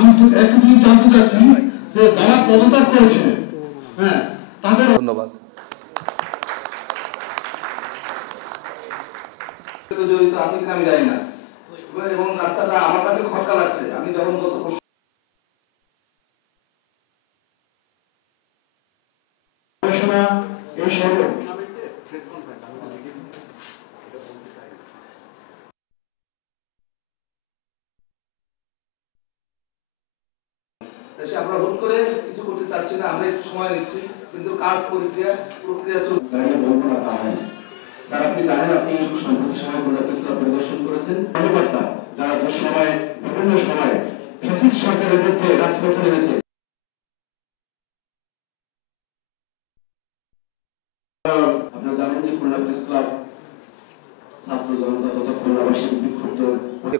আমি তো একটু জানতে চাচ্ছি যে যারা পদত্যাগ করেছে, হ্যাঁ, তাদের ধন্যবাদ। জড়িত আছে কিনা আমি জানি না, এবং রাস্তাটা আমার কাছে খটকা লাগছে। আমি যখন গবেষণা এই সব আমরা হুট করে কিছু করতে চাচ্ছি না, আমরা একটু সময় নিচ্ছি, কিন্তু কাজ প্রক্রিয়া চলছে। স্যার, আপনি জানেন আপনি সম্প্রতি সময় গোলকেশ্বর পরিদর্শন করেছেন। কর্মকর্তা যারা সময় বিভিন্ন সময়ে ফ্যাসিস্ট সরকারের বিরুদ্ধে রাজপথে নেমেছে, আপনারা জানেন যে খুলনা প্রেস ক্লাব ছাত্র জনতা তথা খুলনাবাসীর বিক্ষুব্ধ।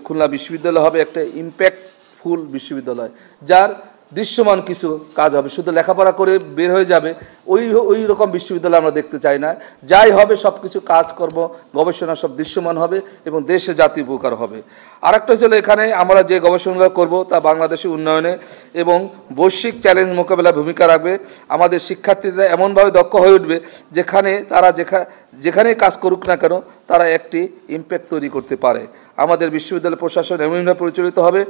খুলনা বিশ্ববিদ্যালয় হবে একটা ইম্প্যাক্টফুল বিশ্ববিদ্যালয়, যার দৃশ্যমান কিছু কাজ হবে। শুধু লেখাপড়া করে বের হয়ে যাবে ওই রকম বিশ্ববিদ্যালয় আমরা দেখতে চাই না। যাই হবে সব কিছু কাজকর্ম গবেষণা সব দৃশ্যমান হবে এবং দেশে জাতীয় উপকার হবে। আরেকটা হচ্ছে এখানে আমরা যে গবেষণাগুলো করব তা বাংলাদেশের উন্নয়নে এবং বৈশ্বিক চ্যালেঞ্জ মোকাবেলায় ভূমিকা রাখবে। আমাদের শিক্ষার্থীরা এমনভাবে দক্ষ হয়ে উঠবে যেখানে তারা যেখানেই কাজ করুক না কেন তারা একটি ইম্প্যাক্ট তৈরি করতে পারে। আমাদের বিশ্ববিদ্যালয় প্রশাসন এমনভাবে পরিচালিত হবে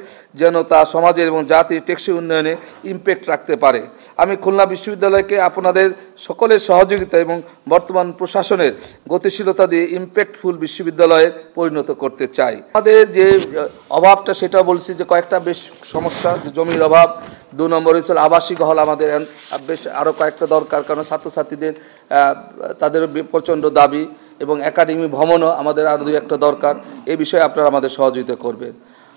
যেন তা সমাজের এবং জাতির টেকসই উন্নয়নে ইম্প্যাক্ট রাখতে পারে। আমি খুলনা বিশ্ববিদ্যালয়কে আপনাদের সকলের সহযোগিতা এবং বর্তমান প্রশাসনের গতিশীলতা দিয়ে ইম্প্যাক্টফুল বিশ্ববিদ্যালয়ে পরিণত করতে চাই। আমাদের যে অভাবটা সেটা বলছি যে কয়েকটা বেশ সমস্যা, জমির অভাব, 2 নম্বর হচ্ছে আবাসিক হল আমাদের বেশ আরও কয়েকটা দরকার, কারণ ছাত্রছাত্রীদের তাদের প্রচণ্ড দাবি, এবং একাডেমি ভবনও আমাদের আরও 2-1টা দরকার। এই বিষয়ে আপনারা আমাদের সহযোগিতা করবেন।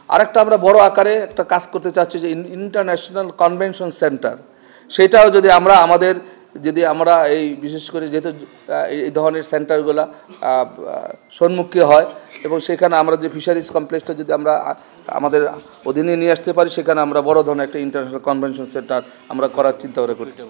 আরেকটা আমরা বড় আকারে একটা কাজ করতে চাচ্ছি যে ইন্টারন্যাশনাল কনভেনশন সেন্টার, সেটাও যদি আমরা এই বিশেষ করে যেহেতু এই ধরনের সেন্টারগুলো সম্মুখীন হয় এবং সেখানে আমরা যে ফিশারিজ কমপ্লেক্সটা যদি আমরা আমাদের অধীনে নিয়ে আসতে পারি, সেখানে আমরা বড় ধরনের একটা ইন্টারন্যাশনাল কনভেনশন সেন্টার আমরা করার চিন্তা ভাবনা করছি।